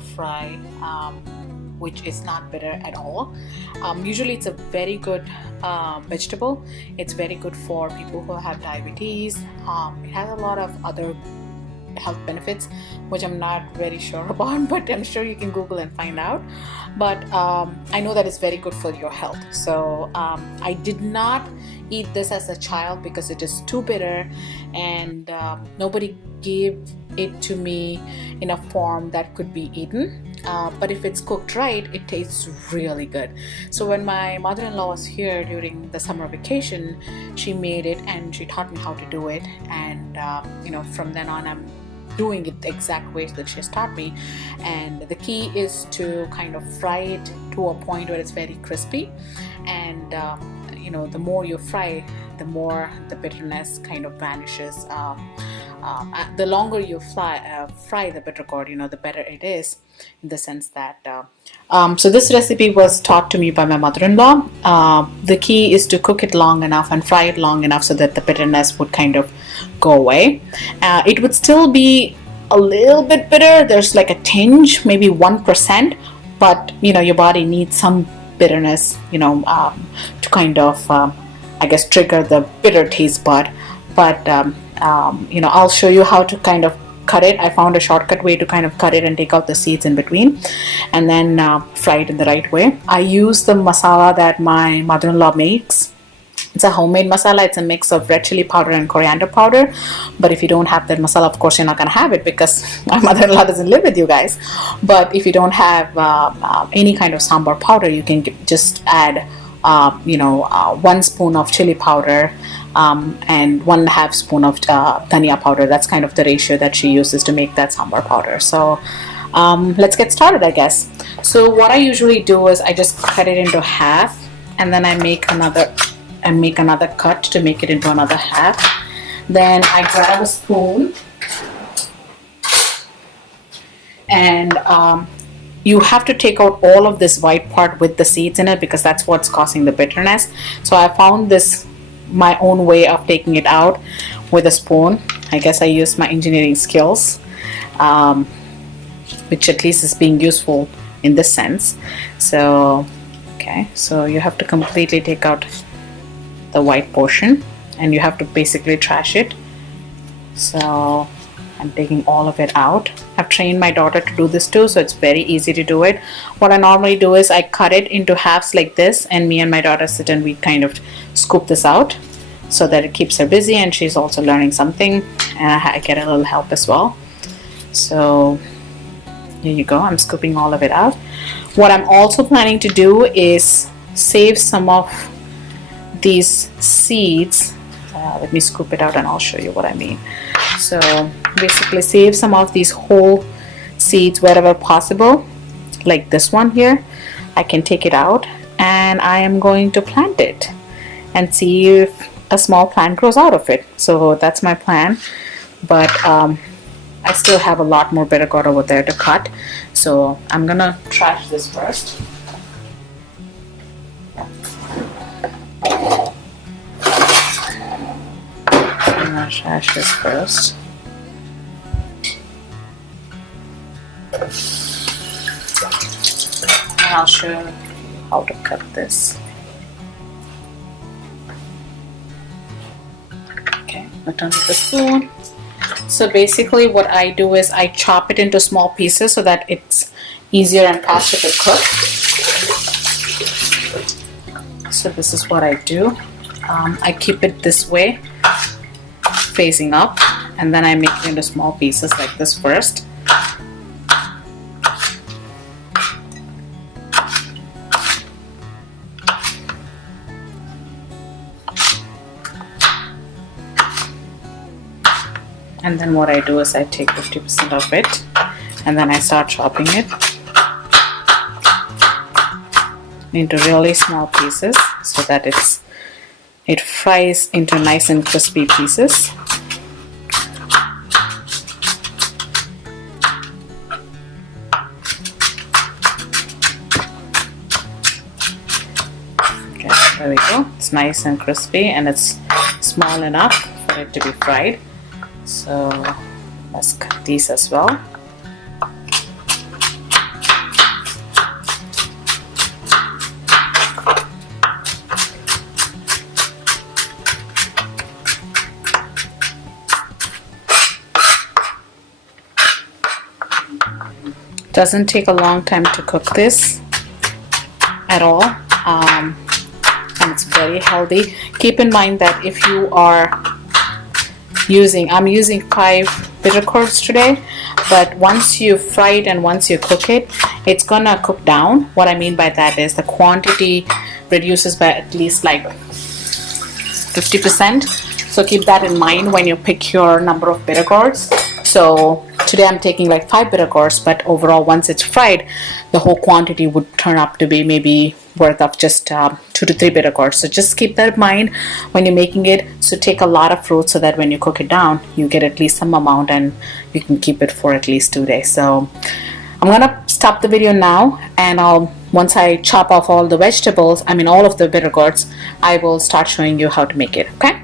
fry, which is not bitter at all. Usually it's a very good vegetable. It's very good for people who have diabetes. It has a lot of other health benefits, which I'm not very sure about, but I'm sure you can Google and find out. But I know that it's very good for your health. So I did not eat this as a child because it is too bitter, and nobody gave it to me in a form that could be eaten. But if it's cooked right, it tastes really good. So when my mother-in-law was here during the summer vacation, she made it and she taught me how to do it. And from then on, I'm doing it the exact way that she's taught me. And the key is to kind of fry it to a point where it's very crispy. And the more you fry, the more the bitterness kind of vanishes. The longer you fry the bitter gourd, the better it is, in the sense that so this recipe was taught to me by my mother-in-law. The key is to cook it long enough and fry it long enough so that the bitterness would kind of go away. It would still be a little bit bitter. There's like a tinge, maybe 1%, but your body needs some bitterness to kind of I guess trigger the bitter taste bud. But I'll show you how to kind of cut it. I found a shortcut way to kind of cut it and take out the seeds in between, and then fry it in the right way. I use the masala that my mother-in-law makes. It's a homemade masala. It's a mix of red chili powder and coriander powder. But if you don't have that masala, of course, you're not going to have it because my mother-in-law doesn't live with you guys. But if you don't have any kind of sambar powder, you can just add 1 spoon of chili powder and 1.5 spoon of dhania powder. That's kind of the ratio that she uses to make that sambar powder. So let's get started, I guess. So what I usually do is I just cut it into half, and then I make another cut to make it into another half. Then I grab a spoon, and you have to take out all of this white part with the seeds in it, because that's what's causing the bitterness. So I found this my own way of taking it out with a spoon. I guess I used my engineering skills, which at least is being useful in this sense. So so you have to completely take out the white portion, and you have to basically trash it. So I'm taking all of it out. I've trained my daughter to do this too, so it's very easy to do it. What I normally do is I cut it into halves like this, and me and my daughter sit and we kind of scoop this out so that it keeps her busy, and she's also learning something, and I get a little help as well. So here you go. I'm scooping all of it out. What I'm also planning to do is save some of these seeds. Let me scoop it out and I'll show you what I mean. So basically save some of these whole seeds wherever possible, like this one here. I can take it out and I am going to plant it and see if a small plant grows out of it. So that's my plan. But I still have a lot more bitter gourd over there to cut, so I'm gonna trash this first. I'm gonna trash this first. And I'll show you how to cut this. Okay, I'll turn with the spoon. So basically what I do is I chop it into small pieces so that it's easier and faster to cook. So this is what I do. I keep it this way, facing up, and then I make it into small pieces like this first. And then what I do is I take 50% of it and then I start chopping it into really small pieces so that it fries into nice and crispy pieces. Okay, there we go. It's nice and crispy and it's small enough for it to be fried. So let's cut these as well. Doesn't take a long time to cook this at all, and it's very healthy. Keep in mind that if you are I'm using 5 bitter gourds today, but once you fry it and once you cook it, it's gonna cook down. What I mean by that is the quantity reduces by at least like 50%. So keep that in mind when you pick your number of bitter gourds. So today I'm taking like 5 bitter gourds, but overall once it's fried, the whole quantity would turn up to be maybe worth of just 2 to 3 bitter gourds. So just keep that in mind when you're making it. So take a lot of fruit so that when you cook it down, you get at least some amount and you can keep it for at least 2 days. So I'm gonna stop the video now, and once I chop off all the vegetables, all of the bitter gourds, I will start showing you how to make it. Okay.